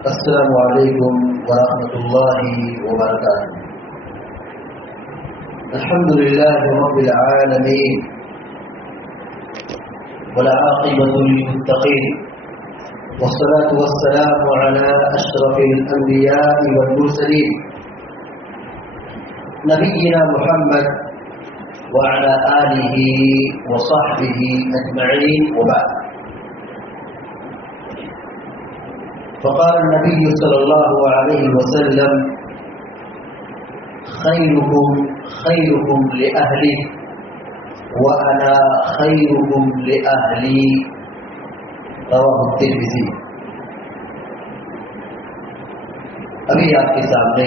السلام علیکم ورحمۃ اللہ وبرکاتہ۔ الحمد للہ رب العالمین والعاقبۃ للمتقین والصلاة والسلام على اشرف الانبیاء والمرسلین نبینا محمد وعلى آلہ وصحبہ اجمعین وبعد۔ فقال النبي صلى الله عليه وسلم خيركم لأهله وأنا خيركم لأهلي، رواه الترمذی۔ ابھی آپ کے سامنے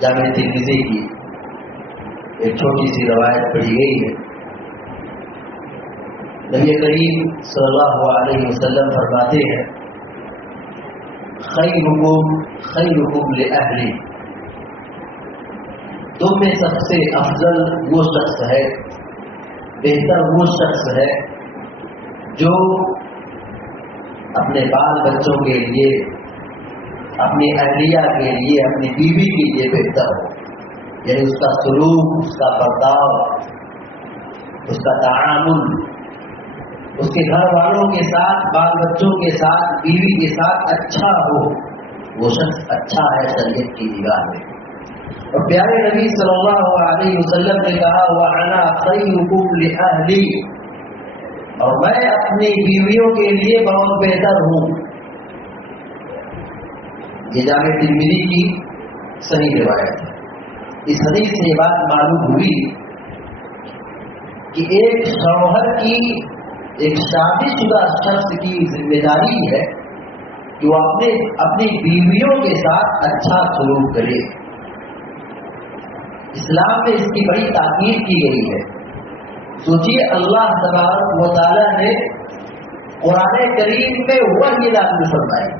جامع ترمذی کی ایک چھوٹی سی روایت پڑھی گئی ہے۔ نبی کریم صلی اللہ علیہ وسلم فرماتے ہیں خیرکم لأہلی، تم میں سب سے افضل وہ شخص ہے، بہتر وہ شخص ہے جو اپنے بال بچوں کے لیے، اپنی اہلیہ کے لیے، اپنی بیوی کے لیے بہتر ہو، یعنی اس کا سلوک، اس کا برتاؤ، اس کا تعامل، اس کے گھر والوں کے ساتھ، بال بچوں کے ساتھ، بیوی کے ساتھ اچھا ہو، وہ شخص اچھا ہے شریعت کی نگاہ میں۔ اور پیارے نبی صلی اللہ علیہ وسلم نے کہا وَأَنَا خَيْرُكُمْ لِأَهْلِي، اور میں اپنی بیویوں کے لیے بہت بہتر ہوں۔ یہ جامع ترمذی کی صحیح روایت ہے۔ اس حدیث سے یہ بات معلوم ہوئی کہ ایک شوہر کی، ایک شادی شدہ شخص کی ذمہ داری ہے کہ وہ اپنی بیویوں کے ساتھ اچھا سلوک کرے۔ اسلام میں اس کی بڑی تاکید کی گئی ہے۔ سوچیے، اللہ تبارک و تعالیٰ نے قرآن کریم میں وحی نازل فرمائی،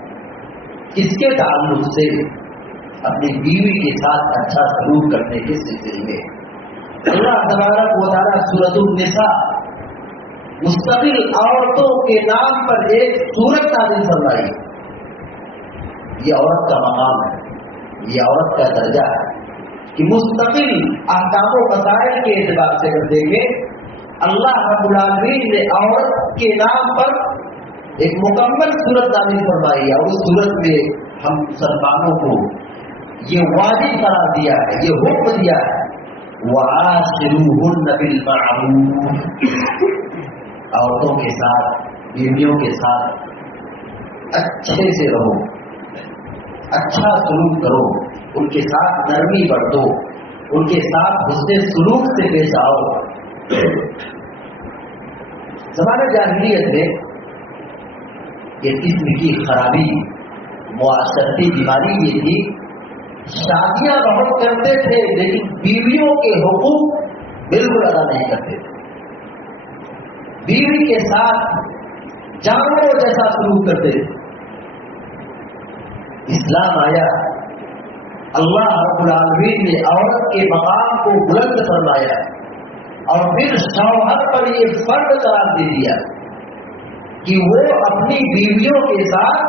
کس کے تعلق سے؟ اپنی بیوی کے ساتھ اچھا سلوک کرنے کے سلسلے میں۔ اللہ تبارک و تعالیٰ سورۃ النساء مستقل عورتوں کے نام پر ایک سورت نازل فرمائی۔ یہ عورت کا مقام ہے، یہ عورت کا درجہ ہے کہ مستقل احکام و مسائل کے اعتبار سے کر دیں گے، اللہ رب العالمین نے عورت کے نام پر ایک مکمل سورت نازل فرمائی ہے، اور اس سورت میں ہم مسلمانوں کو یہ واجب قرار دیا ہے، یہ حکم دیا ہے وَعَاشِرُوهُنَّ بِالْمَعْرُوفِ، عورتوں کے ساتھ، بیویوں کے ساتھ اچھے سے رہو، اچھا سلوک کرو، ان کے ساتھ نرمی برتو، ان کے ساتھ حسن سلوک سے پیش آؤ۔ زمانہ جاہلیت میں ایک قسم کی خرابی، معاشرتی بیماری یہ تھی، شادیاں بہت کرتے تھے لیکن بیویوں کے حقوق بالکل ادا نہیں کرتے تھے، بیوی کے ساتھ جانوروں جیسا سلوک کرتے تھے۔ اسلام آیا، اللہ رب العالمین نے عورت کے مقام کو بلند فرمایا اور پھر شوہر پر یہ فرض قرار دے دیا کہ وہ اپنی بیویوں کے ساتھ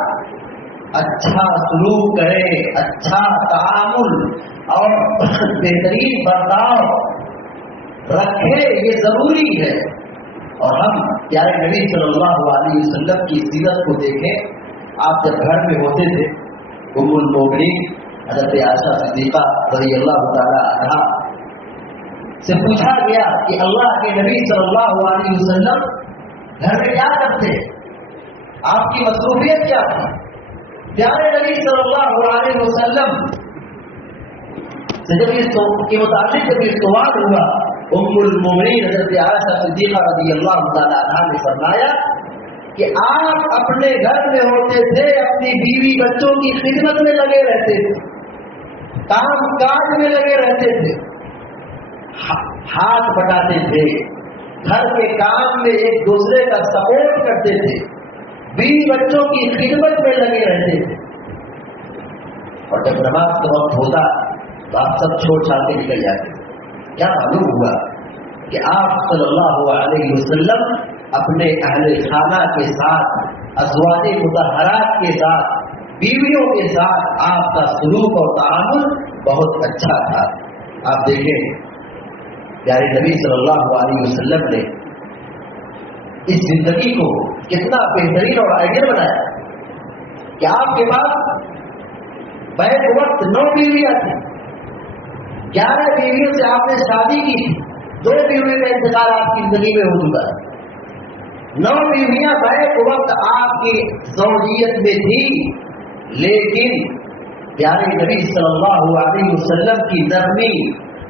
اچھا سلوک کرے، اچھا تعامل اور بہترین برتاؤ رکھے، یہ ضروری ہے۔ اور ہم پیارے نبی صلی اللہ علیہ وسلم کی سیرت کو دیکھیں، آپ جب گھر میں ہوتے تھے، ام المومنین حضرت عائشہ صدیقہ رضی اللہ تعالی عنہا سے پوچھا گیا کہ اللہ کے نبی صلی اللہ علیہ وسلم گھر میں کیا کرتے، آپ کی مصروفیت کیا تھی؟ پیارے نبی صلی اللہ علیہ وسلم سے جب اس کے متعلق جب یہ سوال ہوا، ام المومنین حضرت عائشہ صدیقہ رضی اللہ تعالی عنہا نے فرمایا کہ آپ اپنے گھر میں ہوتے تھے، اپنی بیوی بچوں کی خدمت میں لگے رہتے تھے، کام کاج میں لگے رہتے تھے، ہاتھ بٹاتے تھے، گھر کے کام میں ایک دوسرے کا سپورٹ کرتے تھے، بیوی بچوں کی خدمت میں لگے رہتے تھے، اور جب نماز کا وقت ہوتا تو آپ سب چھوڑ چھاڑ کے نکل جاتے۔ کیا معلوم ہوا کہ آپ صلی اللہ علیہ وسلم اپنے اہل خانہ کے ساتھ، ازواج مطہرات کے ساتھ بیویوں کے ساتھ آپ کا سلوک اور تعامل بہت اچھا تھا. آپ دیکھیں پیارے نبی صلی اللہ علیہ وسلم نے اس زندگی کو کتنا بہترین اور آئیڈیل بنایا کہ آپ کے پاس بیک وقت 9 بیویاں تھیں. 11 بیویوں سے آپ نے شادی کی تھی. 2 بیویوں کا انتقال آپ کی زندگی میں ہو چکا ہے. 9 بیویاں بیک وقت آپ کی زوجیت میں تھی. لیکن پیارے نبی صلی اللہ علیہ وسلم کی نرمی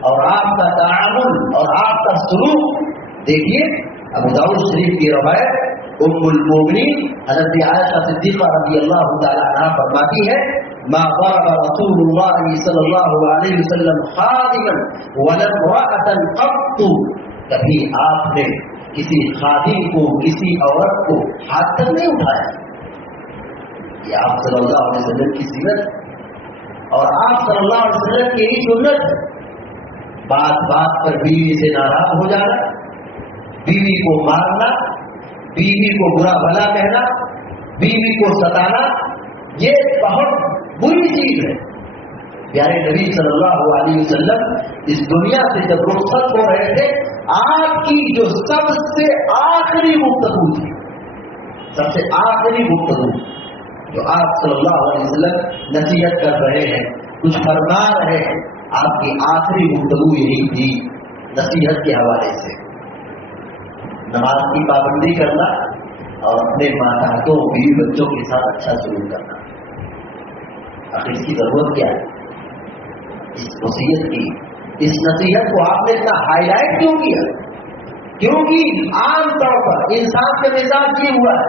اور آپ کا تعامل اور آپ کا سلوک دیکھیے. ابو داؤد شریف کی روایت ام المومنین حضرت عائشہ صدیقہ رضی اللہ تعالی عنہا فرماتی ہے ما ضرب رسول اللہ صلی اللہ علیہ وسلم خادما ولا امرأة قط. کبھی آپ نے کسی خادم کو کسی عورت کو ہاتھ تک نہیں اٹھایا. یہ آپ صلی اللہ علیہ وسلم کی سیرت اور آپ صلی اللہ علیہ وسلم کی یہی سنت ہے. بات بات پر بیوی سے ناراض ہو جانا, بیوی کو مارنا, بیوی کو برا بھلا کہنا, بیوی کو ستانا, یہ بہت بری چیز ہے. پیارے نبی صلی اللہ علیہ وسلم اس دنیا سے جب رخصت ہو رہے تھے, آپ کی جو سب سے آخری گفتگو تھی, سب سے آخری گفتگو جو آپ صلی اللہ علیہ وسلم نصیحت کر رہے ہیں, کچھ فرما رہے ہیں, آپ کی آخری گفتگو یہی تھی نصیحت کے حوالے سے. نماز کی پابندی کرنا اور اپنے ماتحتوں بیوی بچوں کے ساتھ اچھا سلوک کرنا. آخر اس کی ضرورت کیا ہے؟ اس وصیت کی, اس نصیحت کو آپ نے اتنا ہائی لائٹ کیوں کیا؟ کیونکہ عام طور پر انسان کے مزاج یہ ہوا ہے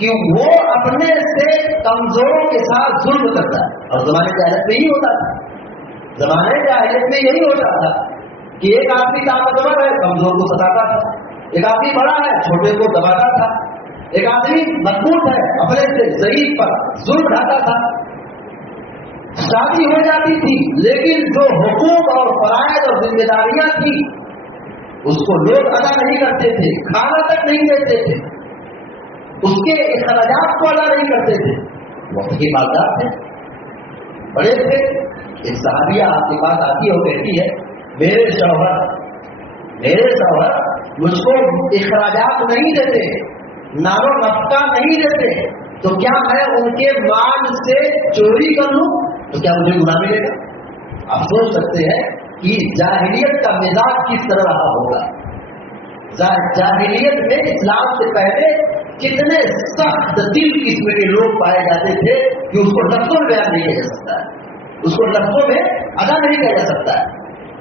کہ وہ اپنے سے کمزوروں کے ساتھ ظلم کرتا ہے. اور زمانے کی حالت میں یہی ہوتا تھا, زمانے کی حالت میں یہی ہوتا تھا کہ ایک آدمی طاقتور ہے, کمزور کو ستاتا تھا. ایک آدمی بڑا ہے, چھوٹے کو دباتا تھا. ایک آدمی مضبوط ہے, اپنے سے ضعیف پر ظلم ڈھاتا تھا. شادی ہو جاتی تھی لیکن جو حقوق اور فرائض اور ذمہ داریاں تھیں اس کو لوگ ادا نہیں کرتے تھے, کھانا تک نہیں دیتے تھے, اس کے اخراجات کو ادا نہیں کرتے تھے. وقت کے مالدار تھے, بڑے تھے. ایک صحابیہ آپ کے پاس آتی ہے, وہ کہتی ہے میرے شوہر مجھ کو اخراجات نہیں دیتے, نار و نفقہ نہیں دیتے, تو کیا میں ان کے مال سے چوری کر لوں تو کیا مجھے گناہ ملے گا؟ آپ سوچ سکتے ہیں کہ جاہلیت کا مزاج کس طرح رہا ہوگا. جاہلیت میں اسلام سے پہلے کتنے سخت دل قسم کے لوگ پائے جاتے تھے کہ اس کو لفظوں میں بیان نہیں کیا جا سکتا ہے, اس کو لفظوں میں ادا نہیں کیا جا سکتا ہے.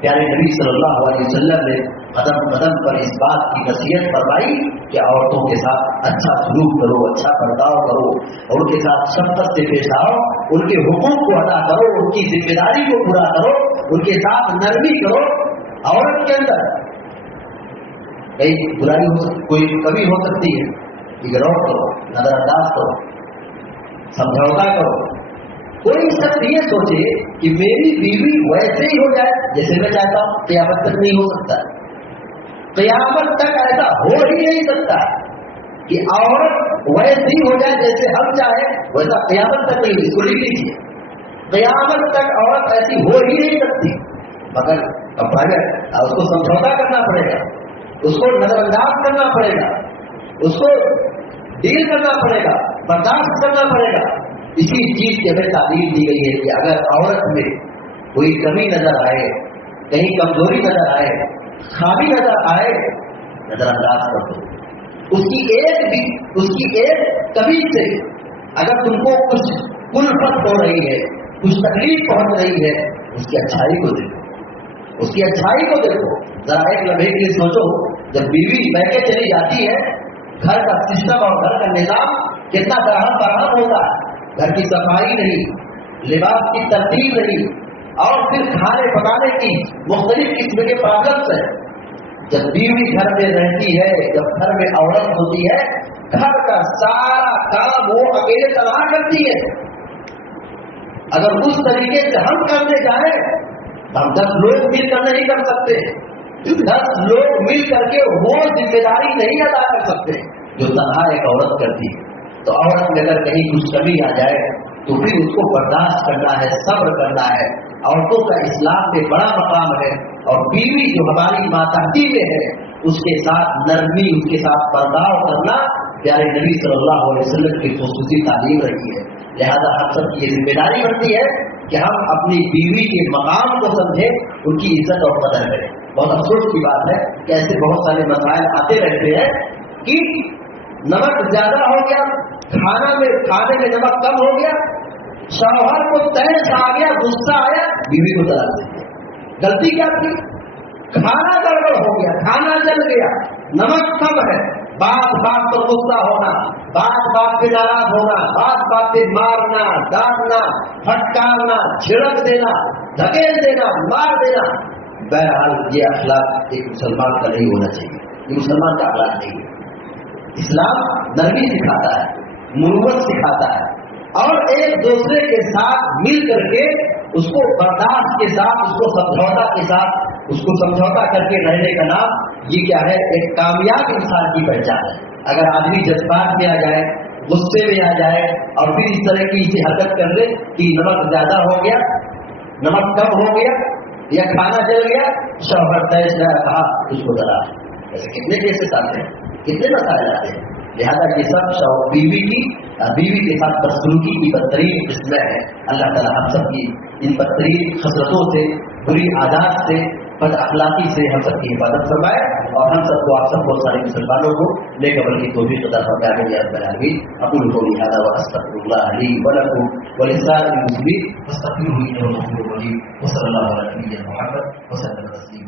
پیارے نبی صلی اللہ علیہ وسلم نے قدم قدم پر اس بات کی نصیحت فرمائی کہ عورتوں کے ساتھ اچھا سلوک کرو, اچھا برتاؤ کرو, اور ان کے ساتھ شفقت سے پیش آؤ, ان کے حقوق کو ادا کرو, ان کی ذمہ داری کو پورا کرو, ان کے ساتھ نرمی کرو. عورت کے اندر کئی برائی کوئی کمی ہو سکتی ہے, اگنور کرو, نظر انداز کرو, سمجھوتا کرو. کوئی شخص یہ سوچے کہ میری بیوی ویسے ہی ہو جائے جیسے میں چاہتا ہوں, قیامت تک نہیں ہو سکتا. قیامت تک ایسا ہو ہی نہیں سکتا کہ عورت ویسے ہی ہو جائے جیسے ہم چاہے, ویسا قیامت تک نہیں. اس کو لکھ لیجیے, قیامت تک عورت ایسی ہو ہی نہیں سکتی. مگر اس کو سمجھوتا کرنا پڑے گا, اس کو نظر انداز کرنا پڑے گا, اس کو ڈیل کرنا پڑے گا, برداشت کرنا پڑے گا. اسی چیز کی ہمیں تعلیم دی گئی ہے کہ اگر عورت میں کوئی کمی نظر آئے, کہیں کمزوری نظر آئے, خامی نظر آئے, نظر انداز کر دو. اس کی ایک کمی سے اگر تم کو کچھ کلفت ہو رہی ہے, کچھ تکلیف پہنچ رہی ہے, اس کی اچھائی کو دیکھو, اس کی اچھائی کو دیکھو. ذرا ایک لمحے کے لیے سوچو, جب بیوی بہکے چلی جاتی ہے, گھر کا سسٹم اور گھر کا نظام کتنا برہم برہم ہوتا ہے. گھر کی صفائی نہیں, لباس کی ترتیب نہیں, اور پھر کھانے پکانے کی مختلف قسم کے پرابلمس ہیں. جب بیوی گھر میں رہتی ہے, جب گھر میں عورت ہوتی ہے, گھر کا سارا کام وہ اکیلے تنہا کرتی ہے. اگر اس طریقے سے ہم کرنے جائیں ہم 10 لوگ مل کر نہیں کر سکتے. 10 لوگ مل کر کے وہ ذمہ داری نہیں ادا کر سکتے جو تنہا ایک عورت کرتی ہے. تو عورت میں اگر کہیں کچھ کمی آ جائے, تو پھر اس کو برداشت کرنا ہے، صبر کرنا ہے. عورتوں کا اسلام میں بڑا مقام ہے، اور بیوی جو ہماری ماتحتی میں ہے اس کے ساتھ نرمی، اس کے ساتھ برداشت کرنا پیارے نبی صلی اللہ علیہ وسلم کی خصوصی تعلیم رہی ہے. لہذا ہم سب کی یہ ذمہ داری بنتی ہے کہ ہم اپنی بیوی کے مقام کو سمجھیں، ان کی عزت اور قدر کریں. بہت افسوس کی بات ہے کہ ایسے بہت سارے مسائل آتے رہتے ہیں کہ نمک زیادہ ہو گیا، کھانے میں نمک کم ہو گیا، شوہر کو تیز آ گیا، غصہ آیا، بیوی کو طلاق دے دیا. غلطی کیا تھی؟ کھانا گڑبڑ ہو گیا، کھانا جل گیا، نمک کم ہے، بات بات پر غصہ ہونا، بات بات پہ ناراض ہونا، بات بات پہ مارنا، ڈانٹنا، پھٹکارنا، چھڑک دینا، دھکیل دینا، مار دینا. بہرحال یہ اخلاق ایک مسلمان کا نہیں ہونا چاہیے، یہ مسلمان کا اخلاق نہیں ہے. اسلام نرمی سکھاتا ہے، مروت سکھاتا ہے، اور ایک دوسرے کے ساتھ مل کر کے اس کو برداشت کے ساتھ، اس کو سمجھوتا کے ساتھ، اس کو سمجھوتا کر کے رہنے کا نام یہ کیا ہے؟ ایک کامیاب انسان کی پہچان ہے. اگر آدمی جذبات میں آ جائے، غصے میں آ جائے، اور پھر اس طرح کی حرکت کر لے کہ نمک زیادہ ہو گیا، نمک کم ہو گیا، یا کھانا جل گیا، شوہر تیز نہ رہا، اس کو ڈرا. ایسے کتنے کیسز آتے ہیں، کتنے مسائل آتے ہیں. لہذا یہ سب بیوی کے ساتھ بدسلوکی کی بدترین قسمیں ہیں. اللہ تعالیٰ ہم سب کی ان بدترین خصلتوں سے، بری عادات سے، بد اخلاقی سے ہم سب کی حفاظت فرمائے، اور ہم سب کو، آپ سب کو، سارے مسلمانوں کو نیک عمل کی توفیق عطا فرمائے. یا رب العالمین. اقول قولی ھذا واستغفر الله لي ولكم ولسائر المسلمين فاستغفروه انه هو الغفور الرحيم. وصلى الله على نبينا محمد وسلم تسليما.